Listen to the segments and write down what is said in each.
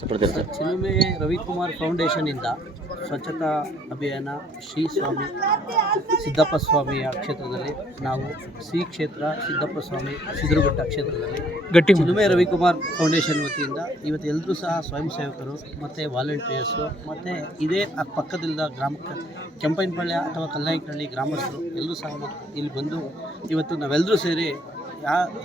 ಚಿಲುಮೆ ರವಿಕುಮಾರ್ ಫೌಂಡೇಶನಿಂದ ಸ್ವಚ್ಛತಾ ಅಭಿಯಾನ ಶ್ರೀ ಸ್ವಾಮಿ ಸಿದ್ದಪ್ಪ ಸ್ವಾಮಿಯ ಕ್ಷೇತ್ರದಲ್ಲಿ ನಾವು ಶ್ರೀ ಕ್ಷೇತ್ರ ಸಿದ್ದಪ್ಪ ಸ್ವಾಮಿ ಸಿದ್ರಗುಟ್ಟ ಕ್ಷೇತ್ರದಲ್ಲಿ ಗಟ್ಟಿ ಚಿಲುಮೆ ರವಿಕುಮಾರ್ ಫೌಂಡೇಶನ್ ವತಿಯಿಂದ ಇವತ್ತು ಎಲ್ಲರೂ ಸಹ ಸ್ವಯಂ ಸೇವಕರು ಮತ್ತು ವಾಲಂಟಿಯರ್ಸು ಮತ್ತು ಇದೇ ಆ ಪಕ್ಕದಲ್ಲಿದ್ದ ಗ್ರಾಮ ಕೆಂಪೈನಪಾಳ್ಯ ಅಥವಾ ಕಲ್ಲಾಯಿಕಳ್ಳಿ ಗ್ರಾಮಸ್ಥರು ಎಲ್ಲರೂ ಸಹ ಇಲ್ಲಿ ಬಂದು ಇವತ್ತು ನಾವೆಲ್ಲರೂ ಸೇರಿ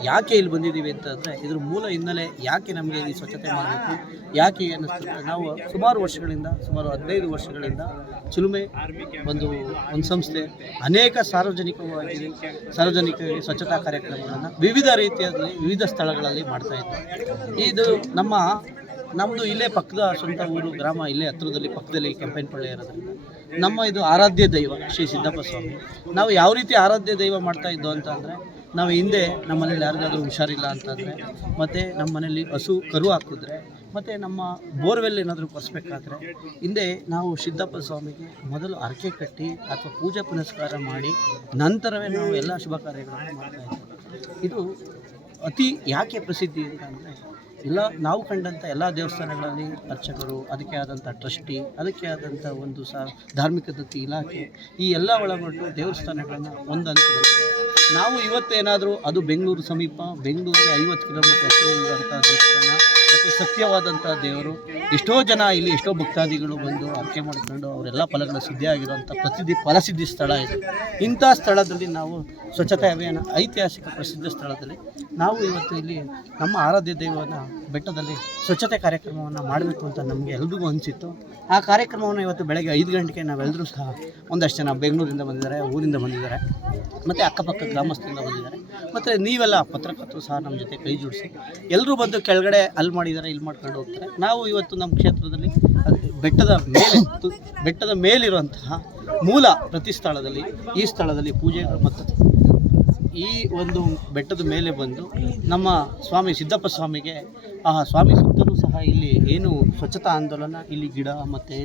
ಯಾಕೆ ಇಲ್ಲಿ ಬಂದಿದ್ದೀವಿ ಅಂತಂದರೆ ಇದ್ರ ಮೂಲ ಹಿನ್ನೆಲೆ ಯಾಕೆ ನಮಗೆ ಈ ಸ್ವಚ್ಛತೆ ಮಾಡಬೇಕು? ಯಾಕೆ ಅನ್ನಿಸ್ತದೆ ನಾವು ಸುಮಾರು ವರ್ಷಗಳಿಂದ, ಸುಮಾರು ಹದಿನೈದು ವರ್ಷಗಳಿಂದ ಚಿಲುಮೆ ಒಂದು ಒಂದು ಸಂಸ್ಥೆ ಅನೇಕ ಸಾರ್ವಜನಿಕವಾಗಿ, ಸಾರ್ವಜನಿಕರಿಗೆ ಸ್ವಚ್ಛತಾ ಕಾರ್ಯಕ್ರಮಗಳನ್ನು ವಿವಿಧ ರೀತಿಯಲ್ಲಿ, ವಿವಿಧ ಸ್ಥಳಗಳಲ್ಲಿ ಮಾಡ್ತಾ ಇದ್ದೆ ಇದು ನಮ್ಮ ನಮ್ಮದು ಇಲ್ಲೇ ಪಕ್ಕದ ಸ್ವಂತ ಊರು, ಗ್ರಾಮ ಇಲ್ಲೇ ಹತ್ರದಲ್ಲಿ ಪಕ್ಕದಲ್ಲಿ ಕೆಂಪೇನಪಳ್ಳಿ ಇರೋದ್ರಿಂದ ನಮ್ಮ ಇದು ಆರಾಧ್ಯ ದೈವ ಶ್ರೀ ಸಿದ್ದಪ್ಪ ಸ್ವಾಮಿ. ನಾವು ಯಾವ ರೀತಿ ಆರಾಧ್ಯ ದೈವ ಮಾಡ್ತಾ ಇದ್ದೋ ಅಂತ ಅಂದರೆ ನಾವು ಹಿಂದೆ ನಮ್ಮ ಮನೇಲಿ ಯಾರಿಗಾದ್ರೂ ಹುಷಾರಿಲ್ಲ ಅಂತಂದರೆ, ಮತ್ತು ನಮ್ಮ ಮನೇಲಿ ಹಸು, ಕರು ಹಾಕಿದ್ರೆ, ಮತ್ತು ನಮ್ಮ ಬೋರ್ವೆಲ್ ಏನಾದರೂ ಕೊರೆಸ್ಬೇಕಾದ್ರೆ, ಹಿಂದೆ ನಾವು ಸಿದ್ದಪ್ಪ ಸ್ವಾಮಿಗೆ ಮೊದಲು ಹರಕೆ ಕಟ್ಟಿ ಅಥವಾ ಪೂಜೆ ಪುನಸ್ಕಾರ ಮಾಡಿ ನಂತರವೇ ನಾವು ಎಲ್ಲ ಶುಭ ಕಾರ್ಯಗಳನ್ನು ಮಾಡ್ತಾ ಇದ್ದೀವಿ ಇದು ಅತಿ ಯಾಕೆ ಪ್ರಸಿದ್ಧಿ ಅಂತ ಅಂದರೆ ಎಲ್ಲ ನಾವು ಕಂಡಂಥ ಎಲ್ಲ ದೇವಸ್ಥಾನಗಳಲ್ಲಿ ಅರ್ಚಕರು, ಅದಕ್ಕೆ ಆದಂಥ ಟ್ರಸ್ಟಿ, ಅದಕ್ಕೆ ಆದಂಥ ಒಂದು ಸಹ ಧಾರ್ಮಿಕ ದತ್ತಿ ಇಲಾಖೆ, ಈ ಎಲ್ಲ ಒಳಗೊಂಡು ದೇವಸ್ಥಾನಗಳನ್ನು ಒಂದಂತ ನಾವು ಇವತ್ತೇನಾದರೂ ಅದು ಬೆಂಗಳೂರು ಸಮೀಪ, ಬೆಂಗಳೂರಿಗೆ ಐವತ್ತು ಕಿಲೋಮೀಟರ್ ಹತ್ತಿರವಿರುವಂಥ ದೇವಸ್ಥಾನ, ಮತ್ತು ಸತ್ಯವಾದಂಥ ದೇವರು, ಎಷ್ಟೋ ಜನ ಇಲ್ಲಿ ಎಷ್ಟೋ ಭಕ್ತಾದಿಗಳು ಬಂದು ಆಯ್ಕೆ ಮಾಡಿಕೊಂಡು ಅವರೆಲ್ಲ ಫಲಗಳ ಸಿದ್ಧಿಯಾಗಿರುವಂಥ ಪ್ರಸಿದ್ಧಿ, ಫಲಸಿದ್ಧಿ ಸ್ಥಳ ಇದು. ಇಂಥ ಸ್ಥಳದಲ್ಲಿ ನಾವು ಸ್ವಚ್ಛತಾ ಅಭಿಯಾನ, ಐತಿಹಾಸಿಕ ಪ್ರಸಿದ್ಧ ಸ್ಥಳದಲ್ಲಿ ನಾವು ಇವತ್ತು ಇಲ್ಲಿ ನಮ್ಮ ಆರಾಧ್ಯ ದೈವದ ಬೆಟ್ಟದಲ್ಲಿ ಸ್ವಚ್ಛತೆ ಕಾರ್ಯಕ್ರಮವನ್ನು ಮಾಡಬೇಕು ಅಂತ ನಮಗೆ ಎಲ್ರಿಗೂ ಅನಿಸಿತ್ತು. ಆ ಕಾರ್ಯಕ್ರಮವನ್ನು ಇವತ್ತು ಬೆಳಗ್ಗೆ ಐದು ಗಂಟೆಗೆ ನಾವೆಲ್ಲರೂ ಸಹ ಒಂದಷ್ಟು ಜನ ಬೆಂಗಳೂರಿಂದ ಬಂದಿದ್ದಾರೆ, ಊರಿಂದ ಬಂದಿದ್ದಾರೆ, ಮತ್ತು ಅಕ್ಕಪಕ್ಕ ಗ್ರಾಮಸ್ಥರಿಂದ ಬಂದಿದ್ದಾರೆ. ಮತ್ತು ನೀವೆಲ್ಲ ಪತ್ರಕರ್ತರು ಸಹ ನಮ್ಮ ಜೊತೆ ಕೈ ಜೋಡಿಸಿ ಎಲ್ಲರೂ ಬಂದು ಕೆಳಗಡೆ ಅಲ್ಲಿ ಮಾಡಿದ್ದಾರೆ, ಇಲ್ಲಿ ಮಾಡ್ಕೊಂಡು ಹೋಗ್ತಾರೆ. ನಾವು ಇವತ್ತು ನಮ್ಮ ಕ್ಷೇತ್ರದಲ್ಲಿ ಬೆಟ್ಟದ ಮೇಲೆ ಬೆಟ್ಟದ ಮೇಲಿರುವಂತಹ ಮೂಲ ಪ್ರತಿ ಸ್ಥಳದಲ್ಲಿ ಈ ಸ್ಥಳದಲ್ಲಿ ಪೂಜೆಗಳು ಮತ್ತು ಈ ಒಂದು ಬೆಟ್ಟದ ಮೇಲೆ ಬಂದು ನಮ್ಮ ಸ್ವಾಮಿ ಸಿದ್ದಪ್ಪ ಸ್ವಾಮಿಗೆ ಆ ಸ್ವಾಮಿ ಸುತ್ತಲೂ ಸಹ ಇಲ್ಲಿ ಏನು ಸ್ವಚ್ಛತಾ ಆಂದೋಲನ, ಇಲ್ಲಿ ಗಿಡ, ಮತ್ತು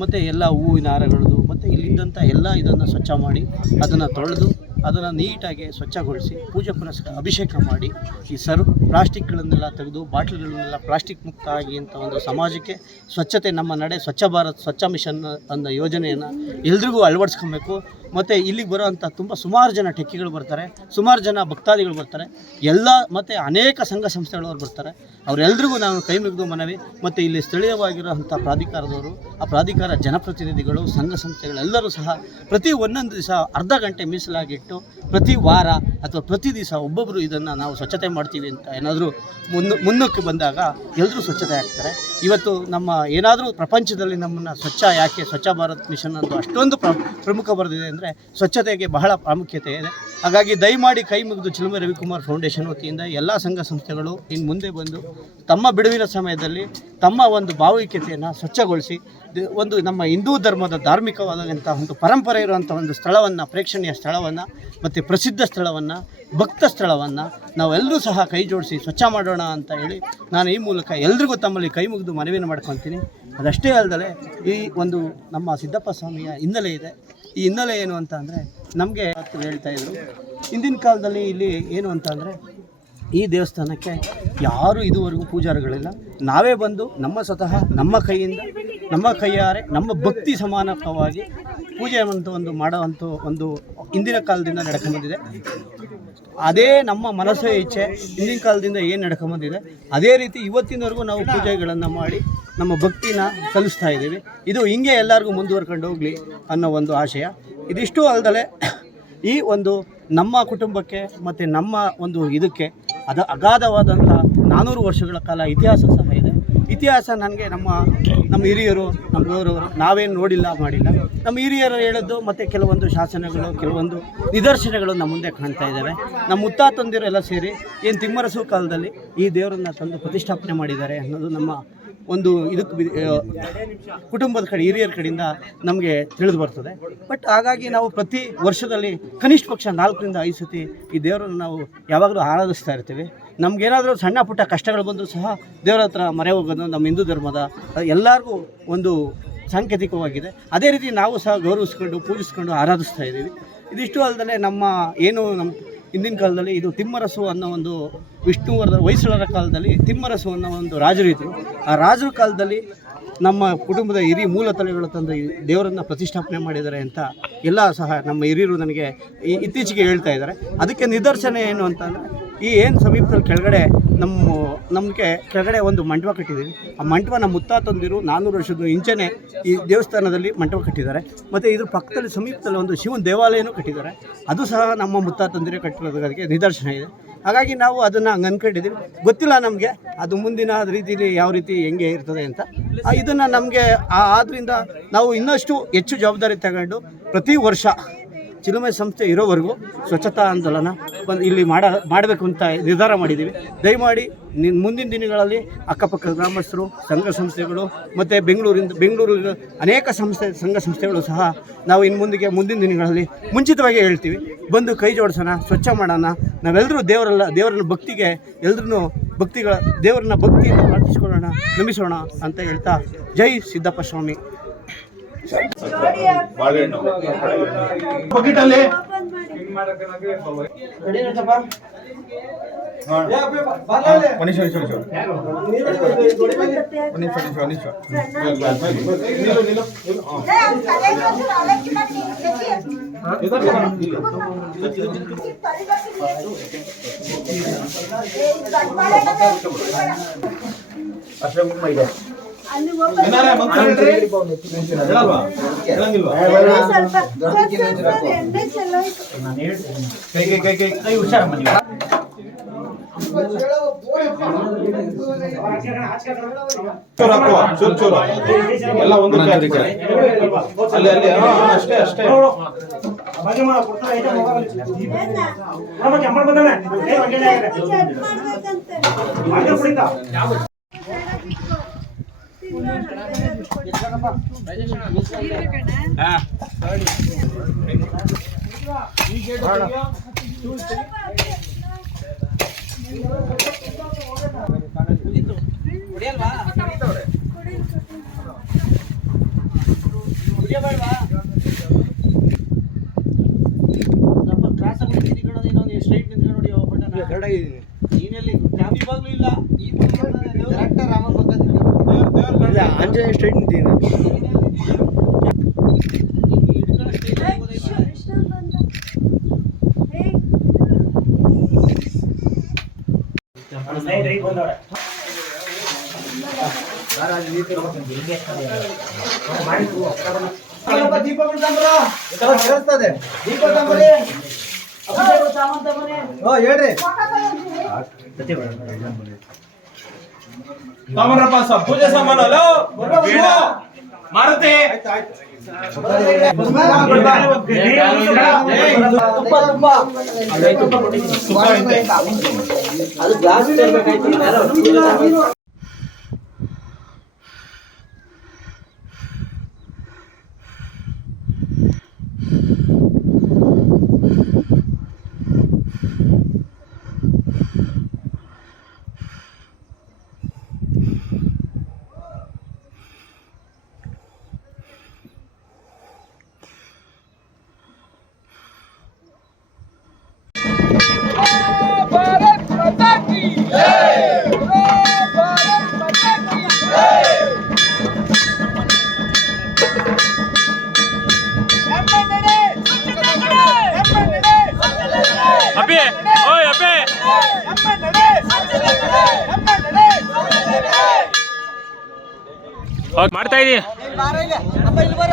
ಮತ್ತು ಎಲ್ಲ ಹೂವಿನ ಹಾರಗಳದು, ಮತ್ತು ಇಲ್ಲಿದ್ದಂಥ ಎಲ್ಲ ಇದನ್ನು ಸ್ವಚ್ಛ ಮಾಡಿ, ಅದನ್ನು ತೊಳೆದು, ಅದನ್ನು ನೀಟಾಗಿ ಸ್ವಚ್ಛಗೊಳಿಸಿ, ಪೂಜೆ ಪುನಸ್ಕಾರ ಅಭಿಷೇಕ ಮಾಡಿ, ಈ ಸರ್, ಪ್ಲಾಸ್ಟಿಕ್ಗಳನ್ನೆಲ್ಲ ತೆಗೆದು, ಬಾಟ್ಲ್ಗಳನ್ನೆಲ್ಲ ಪ್ಲಾಸ್ಟಿಕ್ ಮುಕ್ತ ಆಗಿ ಅಂತ ಒಂದು ಸಮಾಜಕ್ಕೆ ಸ್ವಚ್ಛತೆ ನಮ್ಮ ನಡೆ, ಸ್ವಚ್ಛ ಭಾರತ್, ಸ್ವಚ್ಛ ಮಿಷನ್ ಅನ್ನೋ ಯೋಜನೆಯನ್ನು ಎಲ್ರಿಗೂ ಅಳವಡಿಸ್ಕೊಬೇಕು. ಮತ್ತು ಇಲ್ಲಿಗೆ ಬರೋವಂಥ ತುಂಬ ಸುಮಾರು ಜನ ಟೆಕ್ಕಿಗಳು ಬರ್ತಾರೆ, ಸುಮಾರು ಜನ ಭಕ್ತಾದಿಗಳು ಬರ್ತಾರೆ. ಎಲ್ಲ ಮತ್ತು ಅನೇಕ ಸಂಘ ಸಂಸ್ಥೆಗಳವರು ಬರ್ತಾರೆ. ಅವರೆಲ್ಲರಿಗೂ ನಾನು ಕೈ ಮುಗಿದು ಮನವಿ, ಮತ್ತು ಇಲ್ಲಿ ಸ್ಥಳೀಯವಾಗಿರುವಂಥ ಪ್ರಾಧಿಕಾರದವರು, ಆ ಪ್ರಾಧಿಕಾರ ಜನಪ್ರತಿನಿಧಿಗಳು, ಸಂಘ ಸಂಸ್ಥೆಗಳೆಲ್ಲರೂ ಸಹ ಪ್ರತಿ ಒಂದೊಂದು ದಿವಸ ಅರ್ಧ ಗಂಟೆ ಮೀಸಲಾಗಿಟ್ಟು ಪ್ರತಿ ವಾರ ಅಥವಾ ಪ್ರತಿ ದಿವಸ ಒಬ್ಬೊಬ್ಬರು ಇದನ್ನು ನಾವು ಸ್ವಚ್ಛತೆ ಮಾಡ್ತೀವಿ ಅಂತ ಏನಾದರೂ ಮುನ್ನು, ಮುನ್ನಕ್ಕೆ ಬಂದಾಗ ಎಲ್ಲರೂ ಸ್ವಚ್ಛತೆ ಆಗ್ತಾರೆ. ಇವತ್ತು ನಮ್ಮ ಏನಾದರೂ ಪ್ರಪಂಚದಲ್ಲಿ ನಮ್ಮನ್ನು ಸ್ವಚ್ಛ ಯಾಕೆ, ಸ್ವಚ್ಛ ಭಾರತ್ ಮಿಷನ್ ಅಂತ ಅಷ್ಟೊಂದು ಪ್ರ, ಪ್ರಮುಖ ಬರೆದಿದೆ ಅಂದರೆ ಸ್ವಚ್ಛತೆಗೆ ಬಹಳ ಪ್ರಾಮುಖ್ಯತೆ ಇದೆ. ಹಾಗಾಗಿ ದಯಮಾಡಿ ಕೈ ಮುಗಿದು ಚಿಲುಮೆ ರವಿಕುಮಾರ್ ಫೌಂಡೇಶನ್ ವತಿಯಿಂದ ಎಲ್ಲ ಸಂಘ ಸಂಸ್ಥೆಗಳು ಇನ್ನು ಮುಂದೆ ಬಂದು ತಮ್ಮ ಬಿಡುವಿನ ಸಮಯದಲ್ಲಿ ತಮ್ಮ ಒಂದು ಭಾವೈಕ್ಯತೆಯನ್ನು ಸ್ವಚ್ಛಗೊಳಿಸಿ ಒಂದು ನಮ್ಮ ಹಿಂದೂ ಧರ್ಮದ ಧಾರ್ಮಿಕವಾದಂಥ ಒಂದು ಪರಂಪರೆ ಇರುವಂಥ ಒಂದು ಸ್ಥಳವನ್ನು, ಪ್ರೇಕ್ಷಣೀಯ ಸ್ಥಳವನ್ನು ಮತ್ತು ಪ್ರಸಿದ್ಧ ಸ್ಥಳವನ್ನು, ಭಕ್ತ ಸ್ಥಳವನ್ನು ನಾವೆಲ್ಲರೂ ಸಹ ಕೈ ಜೋಡಿಸಿ ಸ್ವಚ್ಛ ಮಾಡೋಣ ಅಂತ ಹೇಳಿ ನಾನು ಈ ಮೂಲಕ ಎಲ್ರಿಗೂ ತಮ್ಮಲ್ಲಿ ಕೈ ಮುಗಿದು ಮನವಿಯನ್ನು ಮಾಡ್ಕೊತೀನಿ ಅದಷ್ಟೇ ಅಲ್ಲದೆ ಈ ಒಂದು ನಮ್ಮ ಸಿದ್ದಪ್ಪ ಸ್ವಾಮಿಯ ಹಿನ್ನೆಲೆ ಇದೆ. ಈ ಹಿನ್ನೆಲೆ ಏನು ಅಂತ ಅಂದರೆ ನಮಗೆ ಹೇಳ್ತಾ ಇದ್ರು. ಹಿಂದಿನ ಕಾಲದಲ್ಲಿ ಇಲ್ಲಿ ಏನು ಅಂತ ಅಂದರೆ ಈ ದೇವಸ್ಥಾನಕ್ಕೆ ಯಾರು ಇದುವರೆಗೂ ಪೂಜಾರಿಗಳಿಲ್ಲ. ನಾವೇ ಬಂದು ನಮ್ಮ ಸ್ವತಃ ನಮ್ಮ ಕೈಯಿಂದ, ನಮ್ಮ ಕೈಯಾರೆ, ನಮ್ಮ ಭಕ್ತಿ ಸಮಾನವಾಗಿ ಪೂಜೆ ಅಂತ ಒಂದು ಮಾಡುವಂಥ ಒಂದು ಹಿಂದಿನ ಕಾಲದಿಂದ ನಡ್ಕೊಂಬಂದಿದೆ. ಅದೇ ನಮ್ಮ ಮನಸ್ಸೇ ಇಚ್ಛೆ, ಹಿಂದಿನ ಕಾಲದಿಂದ ಏನು ನಡ್ಕೊಂಬಂದಿದೆ, ಅದೇ ರೀತಿ ಇವತ್ತಿನವರೆಗೂ ನಾವು ಪೂಜೆಗಳನ್ನು ಮಾಡಿ ನಮ್ಮ ಭಕ್ತಿನ ಕಲಿಸ್ತಾ ಇದ್ದೀವಿ. ಇದು ಹಿಂಗೆ ಎಲ್ಲರಿಗೂ ಮುಂದುವರ್ಕೊಂಡು ಹೋಗಲಿ ಅನ್ನೋ ಒಂದು ಆಶಯ. ಇದಿಷ್ಟು ಅಲ್ಲದೆ ಈ ಒಂದು ನಮ್ಮ ಕುಟುಂಬಕ್ಕೆ ಮತ್ತು ನಮ್ಮ ಒಂದು ಇದಕ್ಕೆ ಅದ ಅಗಾಧವಾದಂಥ ನಾನ್ನೂರು ವರ್ಷಗಳ ಕಾಲ ಇತಿಹಾಸ ಸಹ ಇತಿಹಾಸ ನನಗೆ ನಮ್ಮ ನಮ್ಮ ಹಿರಿಯರು, ನಮ್ಮ ಗೌರವರು ನಾವೇನು ನೋಡಿಲ್ಲ, ಮಾಡಿಲ್ಲ. ನಮ್ಮ ಹಿರಿಯರು ಹೇಳೋದು ಮತ್ತು ಕೆಲವೊಂದು ಶಾಸನಗಳು, ಕೆಲವೊಂದು ನಿದರ್ಶನಗಳು ನಮ್ಮ ಮುಂದೆ ಕಾಣ್ತಾ ಇದ್ದಾವೆ ನಮ್ಮ ಮುತ್ತಾತಂದಿರು ಎಲ್ಲ ಸೇರಿ ಏನು ತಿಮ್ಮರಸು ಕಾಲದಲ್ಲಿ ಈ ದೇವರನ್ನು ತಂದು ಪ್ರತಿಷ್ಠಾಪನೆ ಮಾಡಿದ್ದಾರೆ ಅನ್ನೋದು ನಮ್ಮ ಒಂದು ಇದಕ್ಕೆ ಕುಟುಂಬದ ಕಡೆ, ಹಿರಿಯರ ಕಡೆಯಿಂದ ನಮಗೆ ತಿಳಿದು ಬರ್ತದೆ. ಬಟ್ ಹಾಗಾಗಿ ನಾವು ಪ್ರತಿ ವರ್ಷದಲ್ಲಿ ಕನಿಷ್ಠ ಪಕ್ಷ ನಾಲ್ಕರಿಂದ ಐದು ಸತಿ ಈ ದೇವರನ್ನು ನಾವು ಯಾವಾಗಲೂ ಆರಾಧಿಸ್ತಾ ಇರ್ತೀವಿ. ನಮಗೇನಾದರೂ ಸಣ್ಣ ಪುಟ್ಟ ಕಷ್ಟಗಳು ಬಂದರೂ ಸಹ ದೇವರ ಹತ್ರ ಮರೆ ಹೋಗೋದು, ನಮ್ಮ ಹಿಂದೂ ಧರ್ಮದ ಎಲ್ಲರಿಗೂ ಒಂದು ಸಾಂಕೇತಿಕವಾಗಿದೆ. ಅದೇ ರೀತಿ ನಾವು ಸಹ ಗೌರವಿಸ್ಕೊಂಡು, ಪೂಜಿಸ್ಕೊಂಡು ಆರಾಧಿಸ್ತಾ ಇದ್ದೀವಿ. ಇದಿಷ್ಟು ಅಲ್ಲದೆ ನಮ್ಮ ಏನು ನಮ್ಮ ಹಿಂದಿನ ಕಾಲದಲ್ಲಿ ಇದು ತಿಮ್ಮರಸು ಅನ್ನೋ ಒಂದು ವಿಷ್ಣುವರ್ಧನ ಹೊಯ್ಸಳರ ಕಾಲದಲ್ಲಿ ತಿಮ್ಮರಸು ಅನ್ನೋ ಒಂದು ರಾಜರು ಇದ್ದರು ಆ ರಾಜರ ಕಾಲದಲ್ಲಿ ನಮ್ಮ ಕುಟುಂಬದ ಹಿರಿ ಮೂಲ ತಲೆಗಳ ತಂದು ದೇವರನ್ನು ಪ್ರತಿಷ್ಠಾಪನೆ ಮಾಡಿದ್ದಾರೆ ಅಂತ ಎಲ್ಲ ಸಹ ನಮ್ಮ ಹಿರಿಯರು ನನಗೆ ಇತ್ತೀಚೆಗೆ ಹೇಳ್ತಾ ಇದ್ದಾರೆ. ಅದಕ್ಕೆ ನಿದರ್ಶನ ಏನು ಅಂತಂದರೆ ಈ ಏನು ಸಮೀಪದಲ್ಲಿ ಕೆಳಗಡೆ ನಮ್ಮ ನಮಗೆ ಕೆಳಗಡೆ ಒಂದು ಮಂಟಪ ಕಟ್ಟಿದ್ದೀವಿ. ಆ ಮಂಟಪ ನಮ್ಮ ಮುತ್ತಾತಂದಿರು ನಾನ್ನೂರು ವರ್ಷದ ಇಂಚೆನೆ ಈ ದೇವಸ್ಥಾನದಲ್ಲಿ ಮಂಟಪ ಕಟ್ಟಿದ್ದಾರೆ. ಮತ್ತು ಇದ್ರ ಪಕ್ಕದಲ್ಲಿ ಸಮೀಪದಲ್ಲಿ ಒಂದು ಶಿವನ ದೇವಾಲಯನೂ ಕಟ್ಟಿದ್ದಾರೆ. ಅದು ಸಹ ನಮ್ಮ ಮುತ್ತಾತಂದಿರು ಕಟ್ಟಿರೋದಕ್ಕೆ ನಿದರ್ಶನ ಇದೆ. ಹಾಗಾಗಿ ನಾವು ಅದನ್ನು ಹಂಗೆ ಅನ್ಕೊಂಡಿದ್ದೀವಿ ಗೊತ್ತಿಲ್ಲ ನಮಗೆ ಅದು ಮುಂದಿನ ರೀತಿಯಲ್ಲಿ ಯಾವ ರೀತಿ ಹೆಂಗೆ ಇರ್ತದೆ ಅಂತ. ಇದನ್ನು ನಮಗೆ ಆದ್ದರಿಂದ ನಾವು ಇನ್ನಷ್ಟು ಹೆಚ್ಚು ಜವಾಬ್ದಾರಿ ತಗೊಂಡು ಪ್ರತಿ ವರ್ಷ ಚಿಲುಮೆ ಸಂಸ್ಥೆ ಇರೋವರೆಗೂ ಸ್ವಚ್ಛತಾ ಆಂದೋಲನ ಇಲ್ಲಿ ಮಾಡ ಮಾಡಬೇಕು ಅಂತ ನಿರ್ಧಾರ ಮಾಡಿದ್ದೀವಿ. ದಯಮಾಡಿ ನಿನ್ನ ಮುಂದಿನ ದಿನಗಳಲ್ಲಿ ಅಕ್ಕಪಕ್ಕ ಗ್ರಾಮಸ್ಥರು, ಸಂಘ ಸಂಸ್ಥೆಗಳು ಮತ್ತು ಬೆಂಗಳೂರಿಂದ, ಬೆಂಗಳೂರಿನ ಅನೇಕ ಸಂಸ್ಥೆ, ಸಂಘ ಸಂಸ್ಥೆಗಳು ಸಹ ನಾವು ಇನ್ನು ಮುಂದಿಗೆ ಮುಂದಿನ ದಿನಗಳಲ್ಲಿ ಮುಂಚಿತವಾಗಿ ಹೇಳ್ತೀವಿ. ಬಂದು ಕೈ ಜೋಡಿಸೋಣ, ಸ್ವಚ್ಛ ಮಾಡೋಣ. ನಾವೆಲ್ಲರೂ ದೇವರಲ್ಲ, ದೇವರನ್ನ ಭಕ್ತಿಗೆ ಎಲ್ಲರೂ ಭಕ್ತಿಗಳ, ದೇವರನ್ನ ಭಕ್ತಿಯಿಂದ ಪ್ರಾರ್ಥಿಸ್ಕೊಳ್ಳೋಣ, ನಂಬಿಸೋಣ ಅಂತ ಹೇಳ್ತಾ ಜೈ ಸಿದ್ದಪ್ಪ ಸ್ವಾಮಿ. ಬಕೆಟಲ್ಲಿ ಒಂದು ನಿಮಿಷ ನಿಮಿಷ ನಿಮಿಷ ಒಂದು ನಿಮಿಷ ನಿಮಿಷ ನಿಮಿಷ ಒಂದು ಅಲ್ಲಿ ಅಲ್ಲಿ ಅಷ್ಟೇ ಅಷ್ಟೇ ಮಂತ್ರ ಹೇಳ್ರಿ ಹೇಳಲ್ವಾ ಹೇಳಂಗಿಲ್ವಾ ಇಲ್ಲ? ಈ ಕೈ ರಾಮ ಆಂಜನೇಯ ಸ್ಟ್ರೈಟ್ ನಿಂತೀನಿ ದೀಪ ಬಿಡ್ತಂದ್ರೆ ದೀಪ ತಂಬರಿ ಅಲ್ಲ ಬೇಡ. ಮಾರುತಿ ತುಪ್ಪ ಐತೆ. ಅದು ಗ್ಲಾಸ್ ಮಾಡ್ತಾ ಇದೀವಿ ಸಿದ್ದಪ್ಪ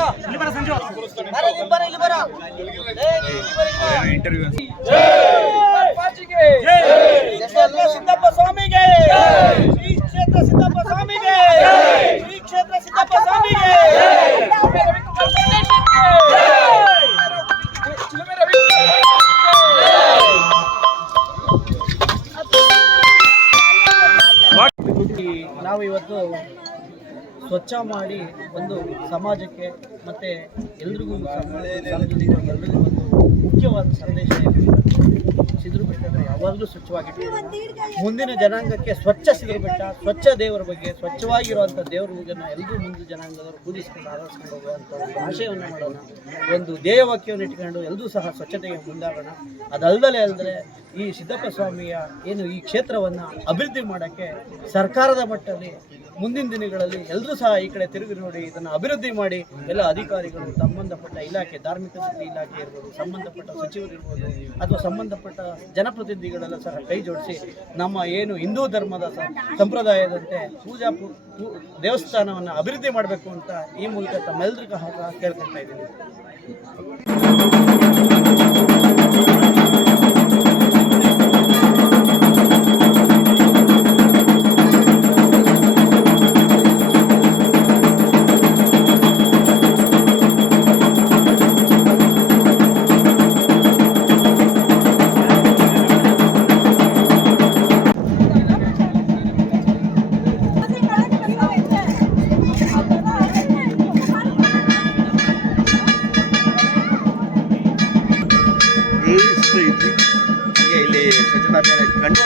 ಸಮಾಜಕ್ಕೆ ಮತ್ತು ಎಲ್ರಿಗೂ ಎಲ್ರಿಗೂ ಒಂದು ಮುಖ್ಯವಾದ ಸಂದೇಶ ಸಿದ್ರು ಬೆಟ್ಟನ ಯಾವಾಗಲೂ ಸ್ವಚ್ಛವಾಗಿಟ್ಟು ಮುಂದಿನ ಜನಾಂಗಕ್ಕೆ ಸ್ವಚ್ಛ ಸಿದ್ರು ಬೆಟ್ಟ ಸ್ವಚ್ಛ ದೇವರ ಬಗ್ಗೆ ಸ್ವಚ್ಛವಾಗಿರುವಂಥ ದೇವರ ಬಗ್ಗೆನ ಎಲ್ಲರೂ ಮುಂದೆ ಜನಾಂಗದವರು ಪೂಜಿಸ್ಕೊಂಡು ಆರಾಧಿಸ್ಕೊಂಡು ಹೋಗುವಂಥ ಆಶಯವನ್ನು ಮಾಡೋಣ. ಒಂದು ಧ್ಯೇಯವಾಕ್ಯವನ್ನು ಇಟ್ಕೊಂಡು ಎಲ್ಲರೂ ಸಹ ಸ್ವಚ್ಛತೆಗೆ ಮುಂದಾಗೋಣ. ಅದಲ್ಲದೆ ಅಲ್ಲದೆ ಈ ಸಿದ್ದಪ್ಪ ಸ್ವಾಮಿಯ ಏನು ಈ ಕ್ಷೇತ್ರವನ್ನು ಅಭಿವೃದ್ಧಿ ಮಾಡೋಕ್ಕೆ ಸರ್ಕಾರದ ಮಟ್ಟದಲ್ಲಿ ಮುಂದಿನ ದಿನಗಳಲ್ಲಿ ಎಲ್ಲರೂ ಸಹ ಈ ಕಡೆ ತಿರುಗಿ ನೋಡಿ, ಇದನ್ನು ಅಭಿವೃದ್ಧಿ ಮಾಡಿ ಎಲ್ಲ ಅಧಿಕಾರಿಗಳು, ಸಂಬಂಧಪಟ್ಟ ಇಲಾಖೆ, ಧಾರ್ಮಿಕ ಸುದ್ದಿ ಇಲಾಖೆ ಇರ್ಬೋದು, ಸಂಬಂಧಪಟ್ಟ ಸಚಿವರು ಇರ್ಬೋದು, ಅಥವಾ ಸಂಬಂಧಪಟ್ಟ ಜನಪ್ರತಿನಿಧಿಗಳೆಲ್ಲ ಸಹ ಕೈ ಜೋಡಿಸಿ ನಮ್ಮ ಏನು ಹಿಂದೂ ಧರ್ಮದ ಸಂಪ್ರದಾಯದಂತೆ ಪೂಜಾ ದೇವಸ್ಥಾನವನ್ನು ಅಭಿವೃದ್ಧಿ ಮಾಡಬೇಕು ಅಂತ ಈ ಮೂಲಕ ತಮ್ಮೆಲ್ಲರಿಗೂ ಕೇಳ್ಕೊಳ್ತಾ ಇದ್ದೀನಿ. ಇಲ್ಲಿ ಸ್ವಚ್ಛತಾ ಅಭಿಯಾನ ಇಟ್ಕೊಂಡು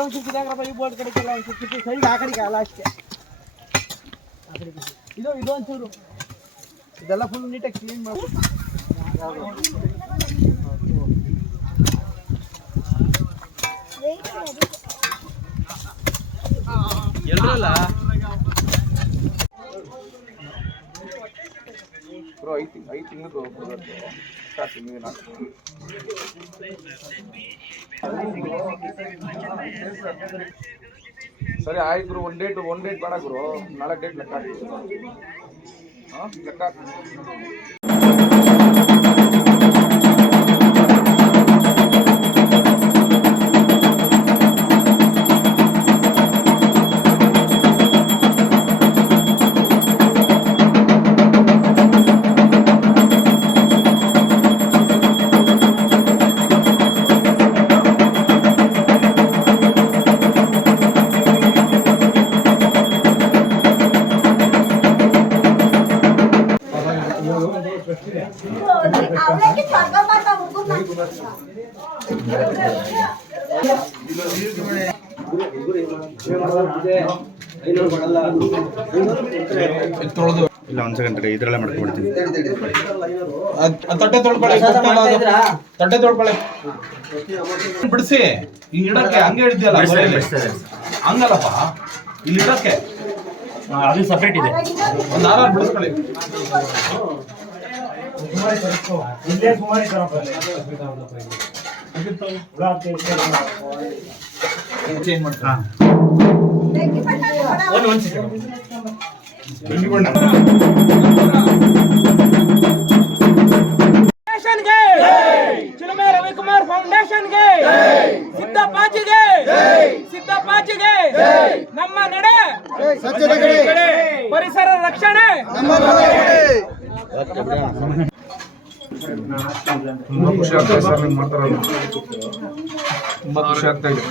ಒಂದು ಸುತ್ತಿದಾಗ್ರಪ್ಪ ಈ ಬೋರ್ಡ್ ಕಡೆ ಒಂದು ಸುತ್ತಿ ಸೈಡ್ ಆ ಕಡೆಗೆ ಅಲ್ಲ ಅಷ್ಟೇ. ಆ ಕಡೆಗೆ. ಇದು ಇದು ಚೂರು ಇದೆಲ್ಲ ಫುಲ್ ನೀಟಾಗಿ ಕ್ಲೀನ್ ಮಾಡಿ. ಎಲ್ರಲ್ಲ? ಬ್ರೋ ಐದು ತಿಂಗ್ ಐದು ತಿಂಗಳು ಸ್ಟಾರ್ಟಿಂಗ್ ಸರಿ ಆಯ್ತು ಗುರು ಒಂದು ಡೇಟ್ ಒಂದು ಡೇಟ್ ಬೇಡ ಗುರು ನಾಲ್ಕು ಡೇಟ್ ಲೆಕ್ಕ ಹಾಕಿ ಹಾಂ ಲೆಕ್ಕ ಹಾಕಿ ಇಲ್ಲ ಒಂದು ಸೆಕೆಂಡ್ ಇದ್ರಲ್ಲೇ ಮಾಡ್ಕೊಡ್ತೀನಿ ತಟ್ಟೆ ತೊಳ್ಕೊಳ್ಳಿ ತಟ್ಟೆ ತೊಳ್ಕೊಳ್ಳಿ. ಬಿಡಿಸಿ ಹಿಂಗ್ ಇಡಕ್ಕೆ ಹಂಗೆ ಹಿಡಿದ್ಯಲ್ಲ. ಹಂಗಲ್ಲಪ್ಪ? ಇಲ್ಲಿ ಇಡಕ್ಕೆ? ಅದು ಸಪ್ರೇಟ್ ಇದೆ. ಒಂದು ಆರ್ ಬಿಡಿಸ್ಕೊಳ್ಳಿ. ಚೇಂಜ್ ಮಾಡ್ತೀನಿ ಬೆಂಕಿ ಪಟ್ಟಾಣಿ ಕೊಡ. ಒಂದು ಒಂದು ಸೆಕೆಂಡ್ ಬೆಂಕಿ ಬಣ್ಣ ಫೌಂಡೇಶನ್ಗೆ ಚಿಲುಮೆ ರವಿಕುಮಾರ್ ಫೌಂಡೇಶನ್ಗೆ ಸಿದ್ದಪ್ಪಾಜಿಗೆ ಸಿದ್ದಪ್ಪಾಜಿಗೆ ನಮ್ಮ ನಡೆ ಪರಿಸರ ರಕ್ಷಣೆ ತುಂಬಾ ಖುಷಿ ಆಗ್ತಾ ಇದೆ ಸರ್ ನೀವು ಮಾತಾಡೋದು ತುಂಬಾ ಖುಷಿ ಆಗ್ತಾ ಇದೆ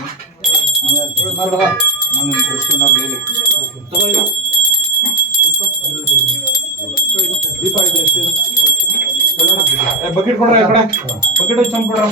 ಬಕೆಟ್ ಕೊಡ್ರ ಈ ಕಡೆ ಬಕೆಟ್ ಚಂಪ್ ಕೊಡ್ರ